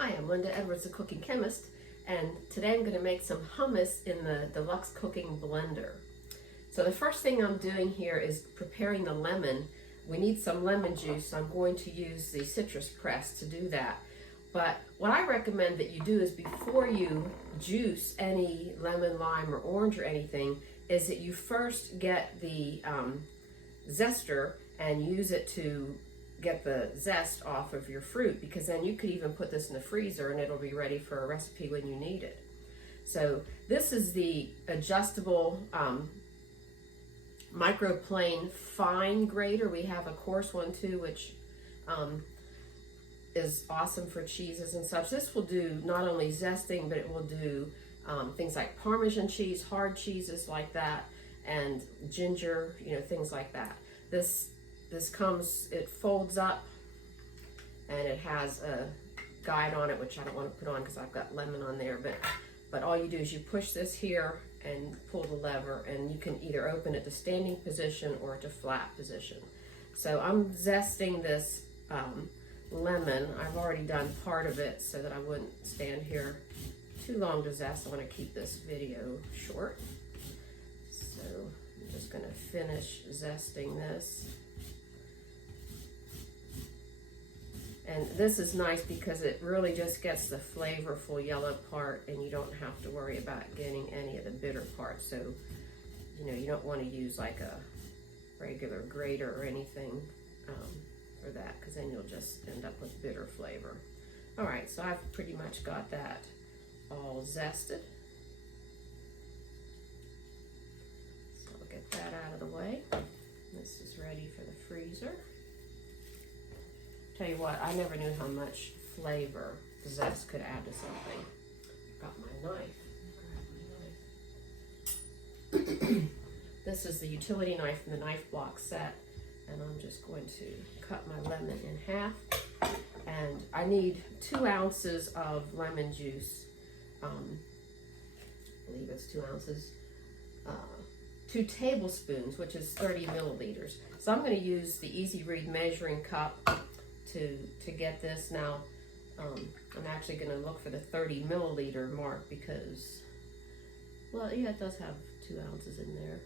Hi, I'm Linda Edwards, the cooking chemist, and today I'm going to make some hummus in the Deluxe cooking blender. So the first thing I'm doing here is preparing the lemon. We need some lemon juice, so I'm going to use the citrus press to do that. But what I recommend that you do is before you juice any lemon, lime, or orange or anything, is that you first get the zester and use it to get the zest off of your fruit, because then you could even put this in the freezer and it'll be ready for a recipe when you need it. So this is the adjustable Microplane fine grater. We have a coarse one too, which is awesome for cheeses and such. This will do not only zesting, but it will do things like Parmesan cheese, hard cheeses like that, and ginger, things like that. This comes, it folds up, and it has a guide on it, which I don't want to put on because I've got lemon on there, but all you do is you push this here and pull the lever, and you can either open it to standing position or to flat position. So I'm zesting this lemon. I've already done part of it so that I wouldn't stand here too long to zest. I want to keep this video short. So I'm just going to finish zesting this. And this is nice because it really just gets the flavorful yellow part, and you don't have to worry about getting any of the bitter parts. So, you don't want to use like a regular grater or anything for that, because then you'll just end up with bitter flavor. All right, so I've pretty much got that all zested. So I'll get that out of the way. This is ready for the freezer. Tell you what, I never knew how much flavor the zest could add to something. Got my knife. This is the utility knife from the knife block set, and I'm just going to cut my lemon in half. And I need 2 ounces of lemon juice. I believe it's 2 ounces. 2 tablespoons, which is 30 milliliters. So I'm going to use the Easy Read measuring cup to get this. Now I'm actually going to look for the 30 milliliter mark because, well, yeah, it does have 2 ounces in there.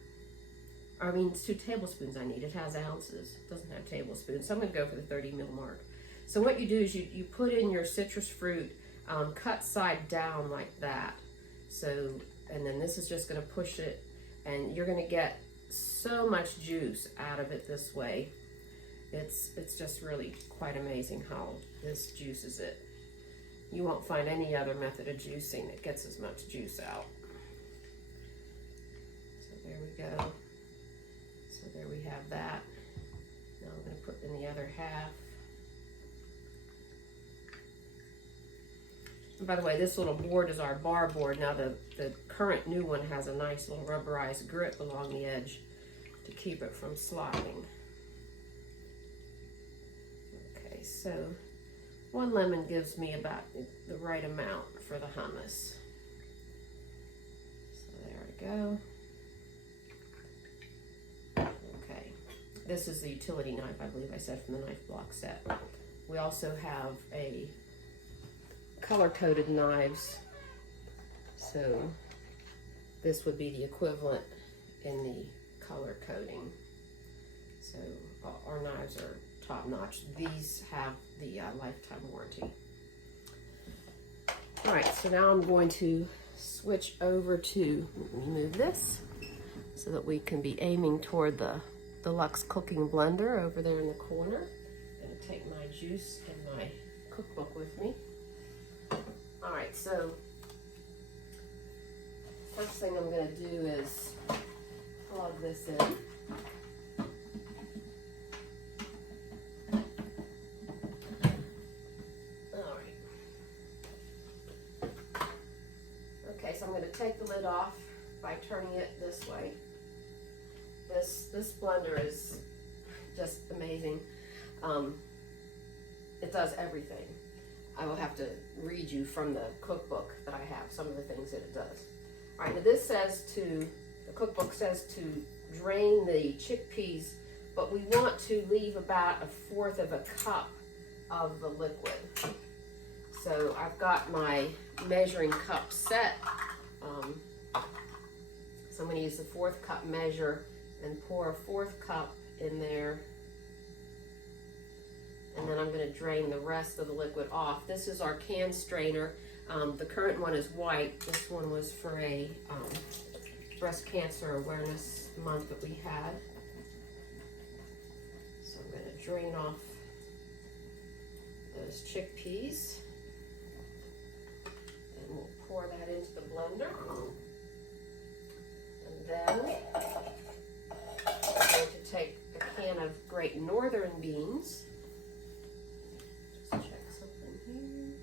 I mean, it's 2 tablespoons I need. It has ounces, it doesn't have tablespoons, so I'm going to go for the 30 mil mark. So what you do is you put in your citrus fruit cut side down like that. So, and then this is just going to push it, and you're going to get so much juice out of it this way. It's just really quite amazing how this juices it. You won't find any other method of juicing that gets as much juice out. So there we go. So there we have that. Now I'm going to put in the other half. And by the way, this little board is our bar board. Now the current new one has a nice little rubberized grip along the edge to keep it from sliding. So 1 lemon gives me about the right amount for the hummus. So there we go. Okay, this is the utility knife, I believe I said, from the knife block set. We also have a color-coded knives. So this would be the equivalent in the color coding. So our knives are top notch. These have the lifetime warranty. All right, so now I'm going to switch over to remove this so that we can be aiming toward the Deluxe cooking blender over there in the corner. I'm going to take my juice and my cookbook with me. All right, so first thing I'm going to do is plug this in. So I'm going to take the lid off by turning it this way. This blender is just amazing. It does everything. I will have to read you from the cookbook that I have some of the things that it does. All right, now this says the cookbook says to drain the chickpeas, but we want to leave about 1/4 of a cup of the liquid. So I've got my measuring cup set. So I'm going to use the 4th cup measure and pour a 4th cup in there. And then I'm going to drain the rest of the liquid off. This is our can strainer. The current one is white. This one was for a breast cancer awareness month that we had. So I'm going to drain off those chickpeas. And we'll pour that into the blender. And then I'm going to take a can of Great Northern beans. Just check something here.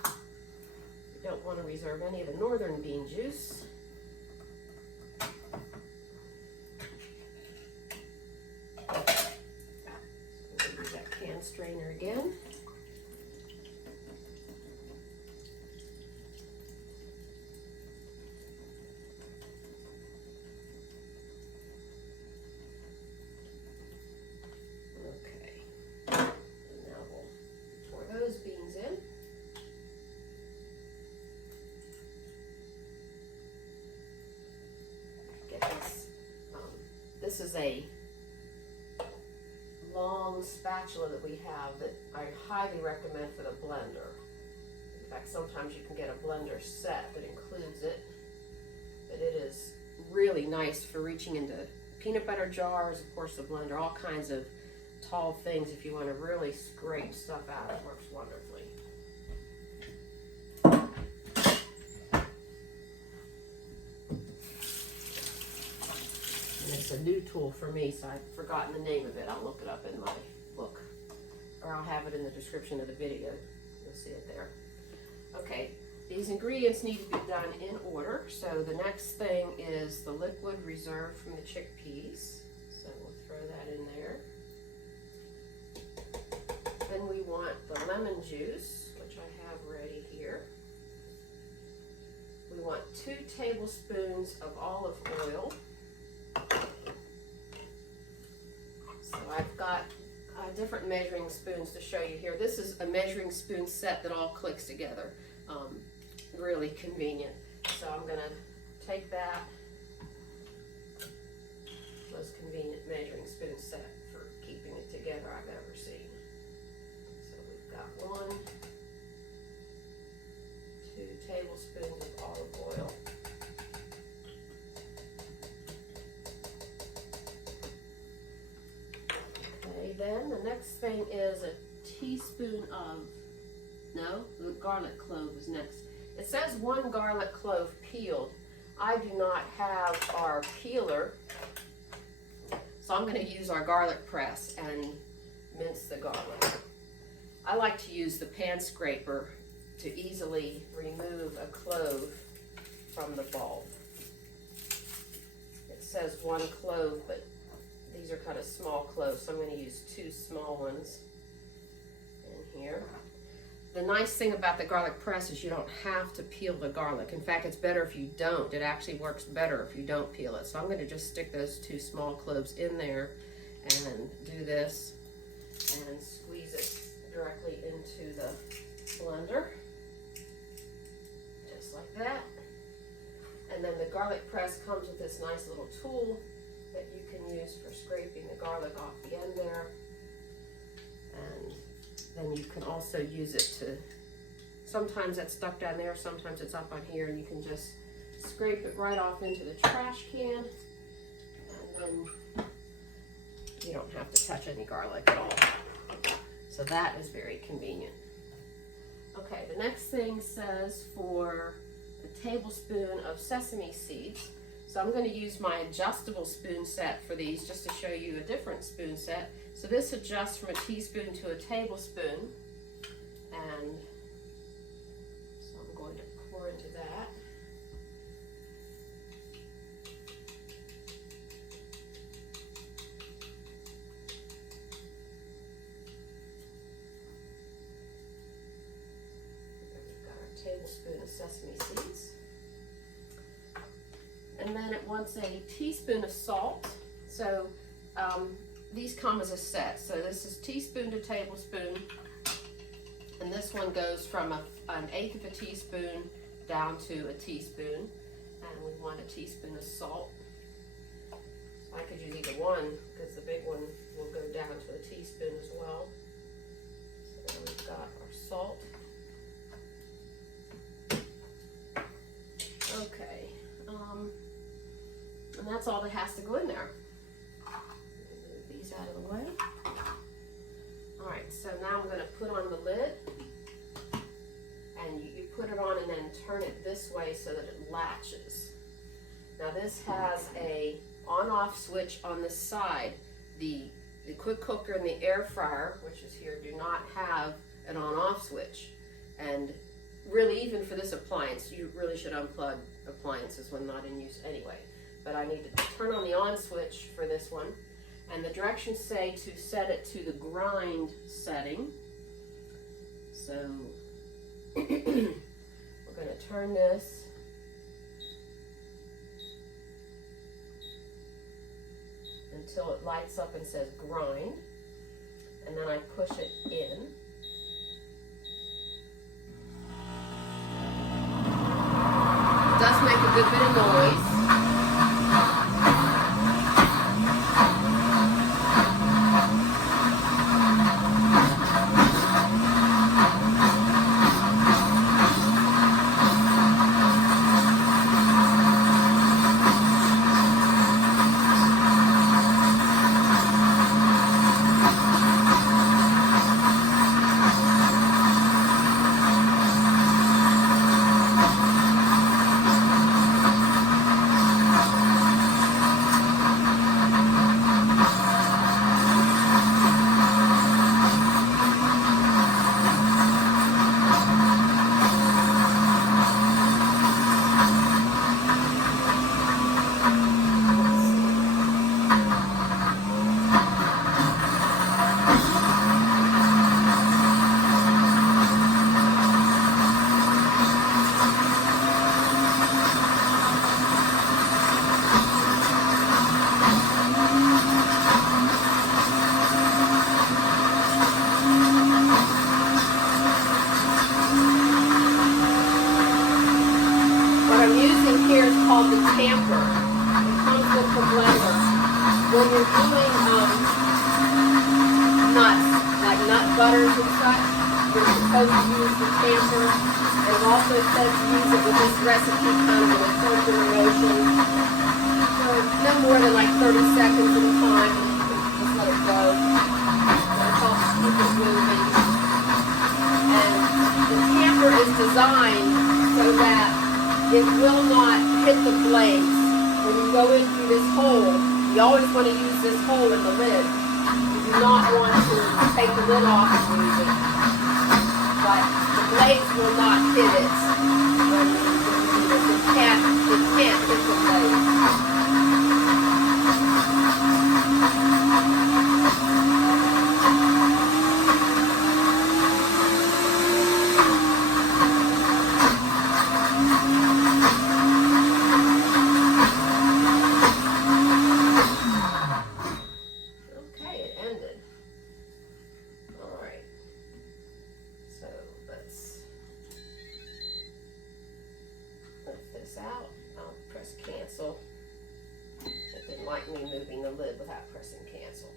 Okay. You don't want to reserve any of the northern bean juice. So I'm going to use that can strainer again. Those beans in. Get this. This is a long spatula that we have that I highly recommend for the blender. In fact, sometimes you can get a blender set that includes it, but it is really nice for reaching into peanut butter jars, of course the blender, all kinds of tall things if you want to really scrape stuff out. It works wonderfully. And it's a new tool for me, so I've forgotten the name of it. I'll look it up in my book, or I'll have it in the description of the video. You'll see it there. Okay, these ingredients need to be done in order. So the next thing is the liquid reserved from the chickpeas. So we'll throw that in there. Then we want the lemon juice, which I have ready here. We want 2 tablespoons of olive oil. So I've got different measuring spoons to show you here. This is a measuring spoon set that all clicks together. Really convenient. So I'm going to take that, most convenient measuring spoon set for keeping it together I've ever seen. So we've got 1, 2 tablespoons of olive oil. Okay, then the next thing is a teaspoon of, no, the garlic clove is next. It says 1 garlic clove peeled. I do not have our peeler, so I'm going to use our garlic press and mince the garlic. I like to use the pan scraper to easily remove a clove from the bulb. It says 1 clove, but these are kind of small cloves, so I'm going to use 2 small ones in here. The nice thing about the garlic press is you don't have to peel the garlic. In fact, it's better if you don't. It actually works better if you don't peel it. So I'm going to just stick those 2 small cloves in there and do this and squeeze it directly into the blender, just like that. And then the garlic press comes with this nice little tool that you can use for scraping the garlic off the end there. And then you can also use it to, sometimes it's stuck down there, sometimes it's up on here, and you can just scrape it right off into the trash can, and then you don't have to touch any garlic at all. So that is very convenient. Okay, the next thing says for a tablespoon of sesame seeds. So I'm going to use my adjustable spoon set for these just to show you a different spoon set. So this adjusts from a teaspoon to a tablespoon, and so I'm going to pour into that. We've got our tablespoon of sesame seeds. And then it wants a teaspoon of salt. So these come as a set. So this is teaspoon to tablespoon, and this one goes from an eighth of a teaspoon down to a teaspoon, and we want a teaspoon of salt. So I could use either one because the big one will go down to a teaspoon as well. So we've got our salt. Okay, and that's all that has to go in there. Move these out of the way. All right, so now I'm going to put on the lid, and you put it on and then turn it this way so that it latches. Now this has a on-off switch on the side. The quick cooker and the air fryer, which is here, do not have an on-off switch. And really, even for this appliance, you really should unplug appliances when not in use anyway. But I need to turn on the on switch for this one. And the directions say to set it to the grind setting. So we're going to turn this. Until it lights up and says grind. And then I push it in. It does make a good bit of noise. Called the tamper. It comes with the blender. When you're doing nuts, like nut butters and such, you're supposed to use the tamper. And it also says to use it with this recipe kind of in a circular motion for no more than like 30 seconds at a time, and you can just let it go. It helps keep it moving. And the tamper is designed so that it will not hit the blades. When you go in through this hole, you always want to use this hole in the lid. You do not want to take the lid off and use it. But the blades will not hit it. When you do this. It can't hit the blades. Out. I'll press cancel. It didn't like me moving the lid without pressing cancel.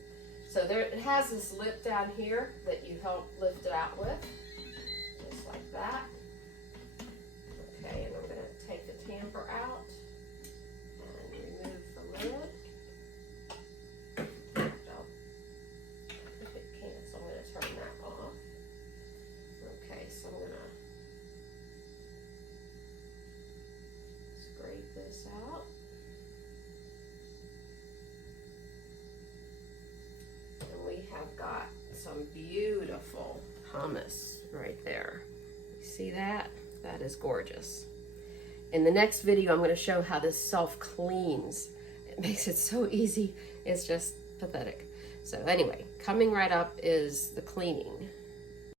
So there, it has this lip down here that you help lift it out with, just like that. Okay, and I'm going to take the tamper out and remove the lid. If it cancels, I'm going to turn that off. Okay, so I'm going to scrape this out. And we have got some beautiful hummus right there. You see that? That is gorgeous. In the next video, I'm going to show how this self-cleans. It makes it so easy. It's just pathetic. So anyway, coming right up is the cleaning.